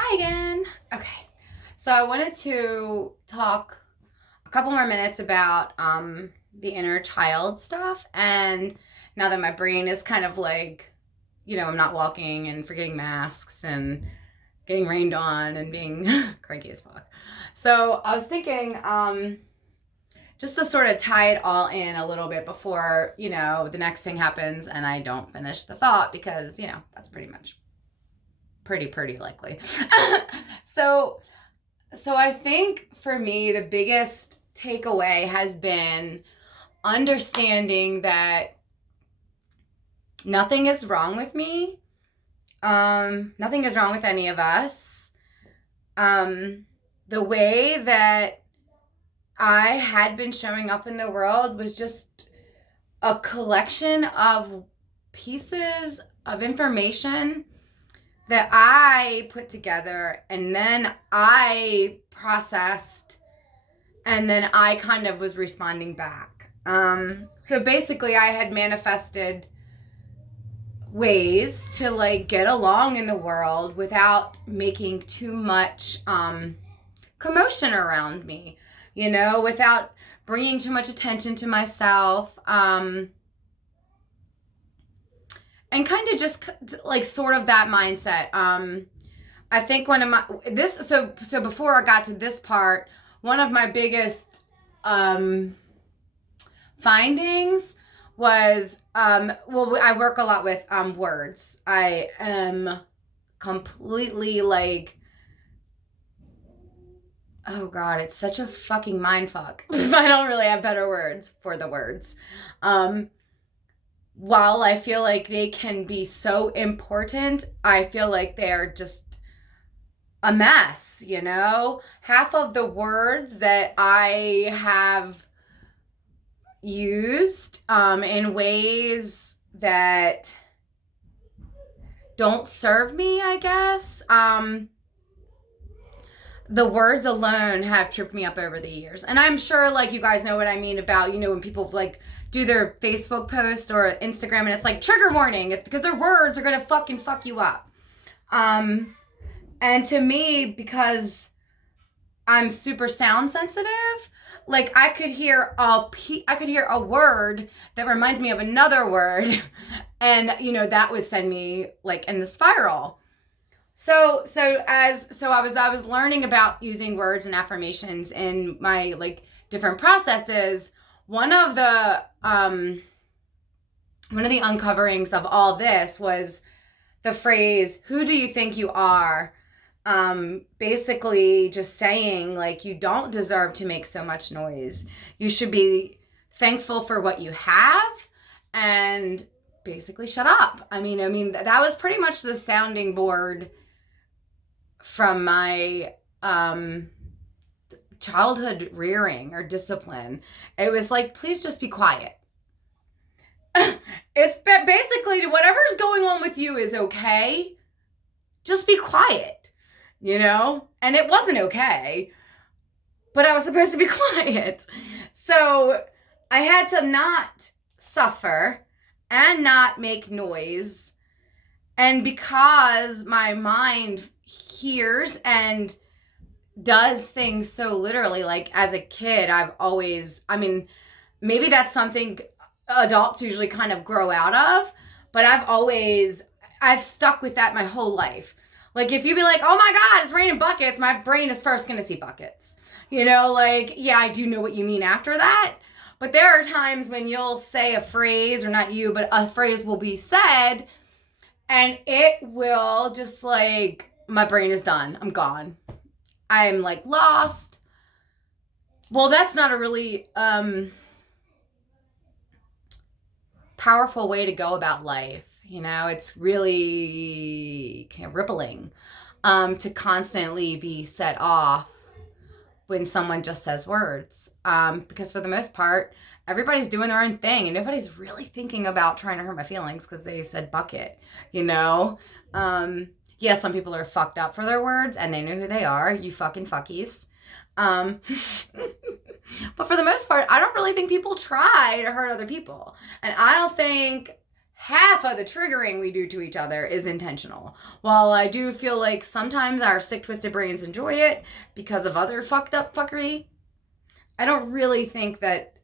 Hi again. Okay. So I wanted to talk a couple more minutes about the inner child stuff, and now that my brain is kind of like, I'm not walking and forgetting masks and getting rained on and being cranky as fuck. So I was thinking just to sort of tie it all in a little bit before, the next thing happens and I don't finish the thought because, that's pretty much pretty likely. so so I think for me the biggest takeaway has been understanding that nothing is wrong with me. Nothing is wrong with any of us. The way that I had been showing up in the world was just a collection of pieces of information that I put together and then I processed and then I kind of was responding back. So basically, I had manifested ways to like get along in the world without making too much commotion around me, without bringing too much attention to myself. And kind of just like sort of that mindset. I think one of my so before I got to this part, one of my biggest findings was I work a lot with words. I am completely like, oh god, it's such a fucking mind fuck. I don't really have better words for the words. While I feel like they can be so important, I feel like they're just a mess, Half of the words that I have used in ways that don't serve me, I guess. The words alone have tripped me up over the years. And I'm sure like you guys know what I mean about, when people like do their Facebook post or Instagram and it's like trigger warning. It's because their words are going to fucking fuck you up. And to me, because I'm super sound sensitive, like I could hear a word that reminds me of another word and that would send me like in the spiral. So I was learning about using words and affirmations in my like different processes. One of the uncoverings of all this was the phrase, "Who do you think you are?" Basically just saying like you don't deserve to make so much noise. You should be thankful for what you have and basically shut up. I mean that was pretty much the sounding board from my childhood rearing or discipline. It was like, please just be quiet. It's basically whatever's going on with you is okay. Just be quiet, And it wasn't okay, but I was supposed to be quiet. So I had to not suffer and not make noise. And because my mind hears and does things so literally, like as a kid, maybe that's something adults usually kind of grow out of, but I've stuck with that my whole life. Like if you be like, oh my God, it's raining buckets, my brain is first going to see buckets. Like, yeah, I do know what you mean after that. But there are times when you'll say a phrase, or not you, but a phrase will be said, and it will just like, my brain is done. I'm gone. I'm like lost. Well, that's not a really powerful way to go about life. It's really kind of rippling to constantly be set off when someone just says words. Because for the most part, everybody's doing their own thing and nobody's really thinking about trying to hurt my feelings because they said bucket, Yeah, some people are fucked up for their words and they know who they are. You fucking fuckies. But for the most part, I don't really think people try to hurt other people. And I don't think half of the triggering we do to each other is intentional. While I do feel like sometimes our sick, twisted brains enjoy it because of other fucked up fuckery, I don't really think that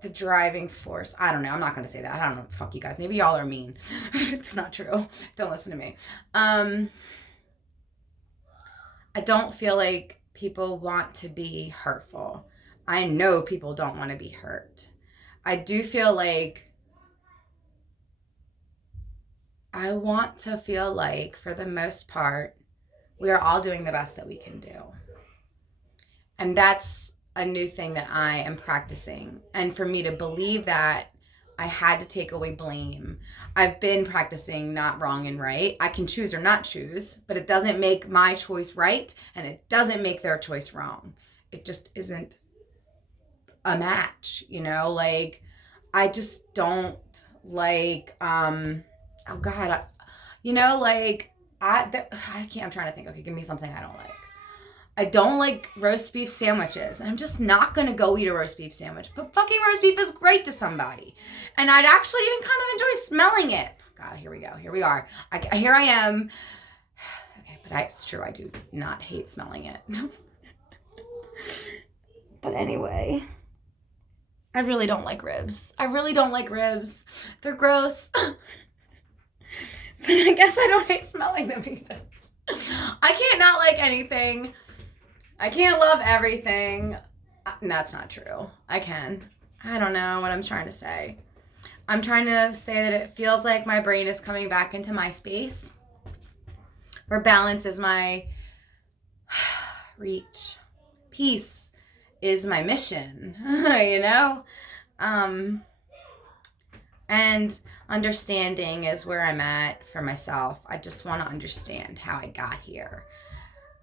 the driving force, I don't know. I'm not going to say that. I don't know. Fuck you guys. Maybe y'all are mean. It's not true. Don't listen to me. I don't feel like people want to be hurtful. I know people don't want to be hurt. I do feel like I want to feel like, for the most part, we are all doing the best that we can do. And that's a new thing that I am practicing. And for me to believe that, I had to take away blame. I've been practicing not wrong and right. I can choose or not choose, but it doesn't make my choice right, and it doesn't make their choice wrong. It just isn't a match, you know? Like, I just don't like, oh God, you know, like, I'm trying to think, okay, give me something I don't like. I don't like roast beef sandwiches, and I'm just not going to go eat a roast beef sandwich. But fucking roast beef is great to somebody. And I'd actually even kind of enjoy smelling it. God, here we go. Here we are. Here I am. Okay, but it's true. I do not hate smelling it. But anyway, I really don't like ribs. I really don't like ribs. They're gross. But I guess I don't hate smelling them either. I can't not like anything. I can't love everything. That's not true. I can. I don't know what I'm trying to say. I'm trying to say that it feels like my brain is coming back into my space, where balance is my reach. Peace is my mission, you know? And understanding is where I'm at for myself. I just want to understand how I got here.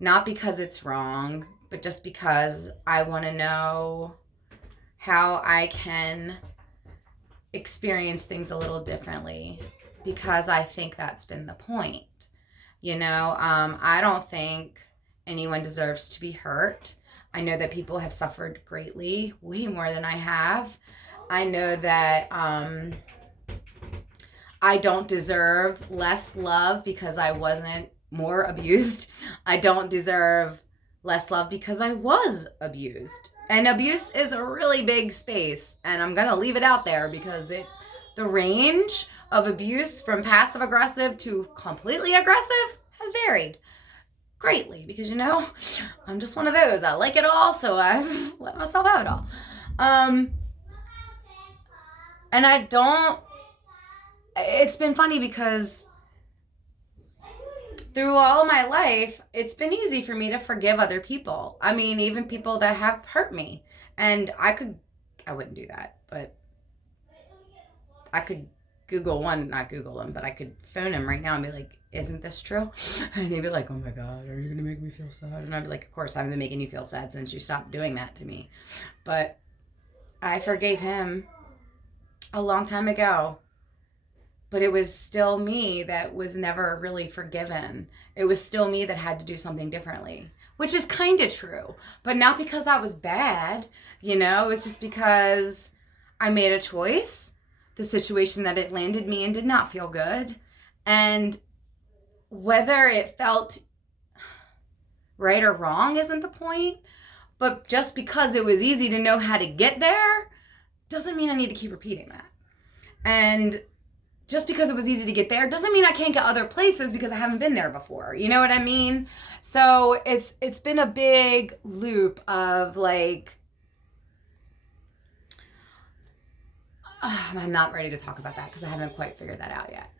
Not because it's wrong, but just because I want to know how I can experience things a little differently, because I think that's been the point. You know, I don't think anyone deserves to be hurt. I know that people have suffered greatly, way more than I have. I know that I don't deserve less love because I wasn't more abused. I don't deserve less love because I was abused. And abuse is a really big space, and I'm going to leave it out there because the range of abuse from passive aggressive to completely aggressive has varied greatly, because, you know, I'm just one of those. I like it all, so I let myself have it all. And I don't, it's been funny because through all my life, it's been easy for me to forgive other people. I mean, even people that have hurt me. And I wouldn't do that, but I could not Google them, but I could phone them right now and be like, isn't this true? And they'd be like, oh my God, are you going to make me feel sad? And I'd be like, of course, I haven't been making you feel sad since you stopped doing that to me. But I forgave him a long time ago. But it was still me that was never really forgiven. It was still me that had to do something differently, which is kind of true. But not because I was bad, you know? It was just because I made a choice. The situation that it landed me in did not feel good. And whether it felt right or wrong isn't the point. But just because it was easy to know how to get there doesn't mean I need to keep repeating that. And just because it was easy to get there doesn't mean I can't get other places because I haven't been there before. You know what I mean? So it's been a big loop of like, I'm not ready to talk about that because I haven't quite figured that out yet.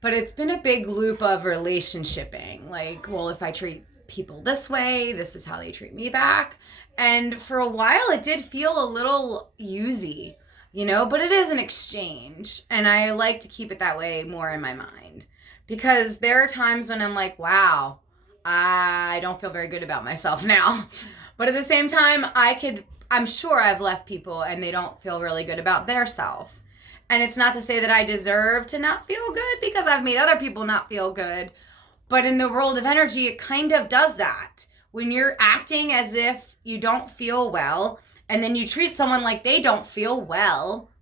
But it's been a big loop of relationshiping. Like, well, if I treat people this way, this is how they treat me back. And for a while, it did feel a little usy. You know, but it is an exchange, and I like to keep it that way more in my mind, because there are times when I'm like, wow, I don't feel very good about myself now. But at the same time, I'm sure I've left people and they don't feel really good about their self. And it's not to say that I deserve to not feel good because I've made other people not feel good. But in the world of energy, it kind of does that. When you're acting as if you don't feel well, and then you treat someone like they don't feel well,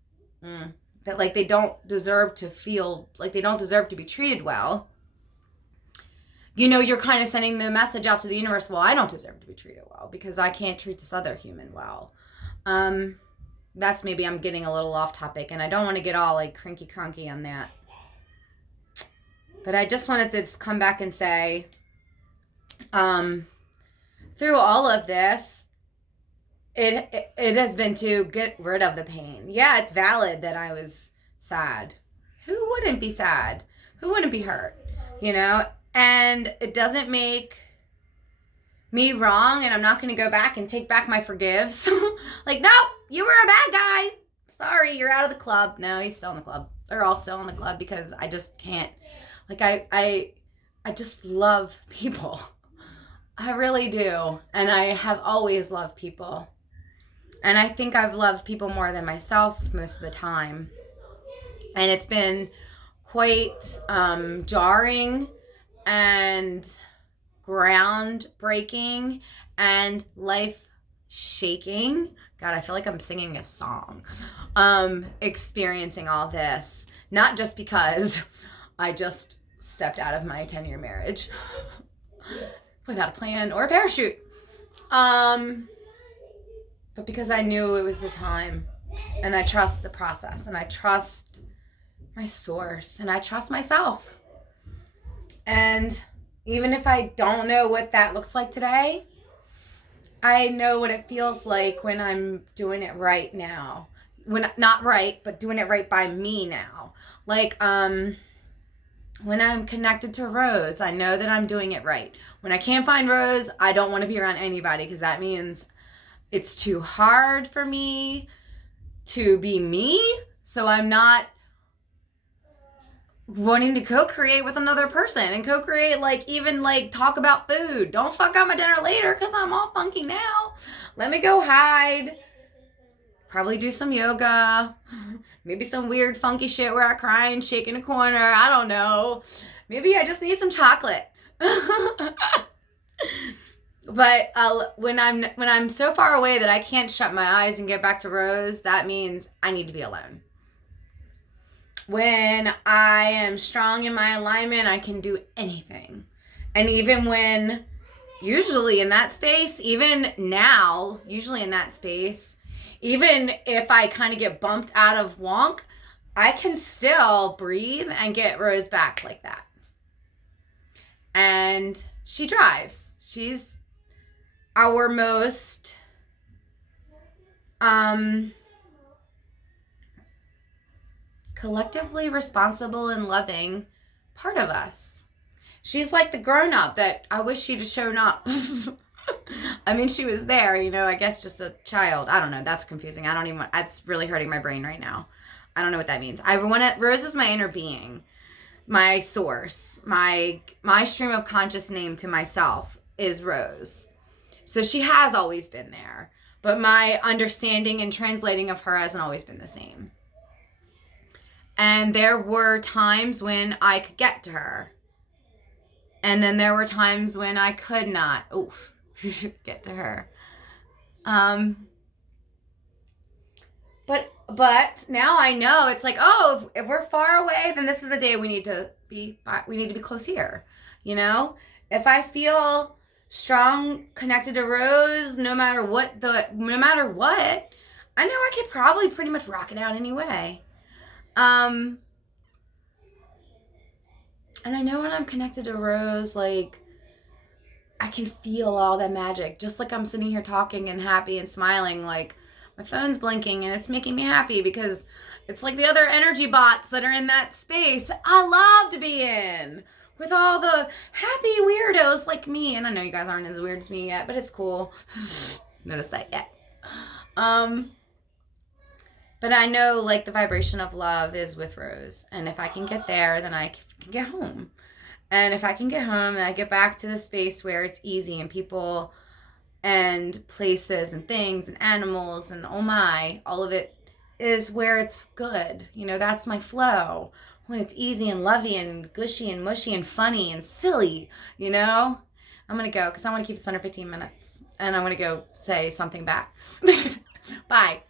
then that like they don't deserve to feel like they don't deserve to be treated well, you're kind of sending the message out to the universe, well, I don't deserve to be treated well because I can't treat this other human well. That's maybe I'm getting a little off topic, and I don't want to get all like cranky cronky on that. But I just wanted to just come back and say, through all of this, it has been to get rid of the pain. Yeah, it's valid that I was sad. Who wouldn't be sad? Who wouldn't be hurt? And it doesn't make me wrong, and I'm not going to go back and take back my forgives. Like, no, you were a bad guy. Sorry, you're out of the club. No, he's still in the club. They're all still in the club because I just can't. Like, I just love people. I really do. And I have always loved people. And I think I've loved people more than myself most of the time. And it's been quite jarring and groundbreaking and life-shaking. God, I feel like I'm singing a song. Experiencing all this. Not just because I just stepped out of my 10-year marriage without a plan or a parachute. But because I knew it was the time, and I trust the process, and I trust my source, and I trust myself. And even if I don't know what that looks like today, I know what it feels like when I'm doing it right now. When not right, but doing it right by me now. Like, when I'm connected to Rose, I know that I'm doing it right. When I can't find Rose, I don't want to be around anybody because that means it's too hard for me to be me. So I'm not wanting to co-create with another person and co-create, like, even like talk about food. Don't fuck up my dinner later because I'm all funky now. Let me go hide. Probably do some yoga. Maybe some weird funky shit where I cry and shake in a corner. I don't know. Maybe I just need some chocolate. But when I'm so far away that I can't shut my eyes and get back to Rose, that means I need to be alone. When I am strong in my alignment, I can do anything. And even when, usually in that space, even now, usually in that space, even if I kind of get bumped out of wonk, I can still breathe and get Rose back like that. And she drives. She's our most collectively responsible and loving part of us. She's like the grown-up that I wish she'd have shown up. I mean, she was there, I guess just a child. I don't know. That's confusing. That's really hurting my brain right now. I don't know what that means. Rose is my inner being, my source, my stream of conscious name to myself is Rose. So she has always been there, but my understanding and translating of her hasn't always been the same. And there were times when I could get to her. And then there were times when I could not get to her. But now I know it's like, if we're far away, then this is the day we need to be close here. If I feel strong, connected to Rose, no matter what, I know I could probably pretty much rock it out anyway. And I know when I'm connected to Rose, like, I can feel all that magic. Just like I'm sitting here talking and happy and smiling, like, my phone's blinking and it's making me happy because it's like the other energy bots that are in that space I love to be in. With all the happy weirdos like me. And I know you guys aren't as weird as me yet, but it's cool. Notice that yet. But I know, like, the vibration of love is with Rose. And if I can get there, then I can get home. And if I can get home and I get back to the space where it's easy and people and places and things and animals and oh my, all of it is where it's good. That's my flow. When it's easy and lovey and gushy and mushy and funny and silly, I'm going to go because I want to keep this under 15 minutes. And I want to go say something back. Bye.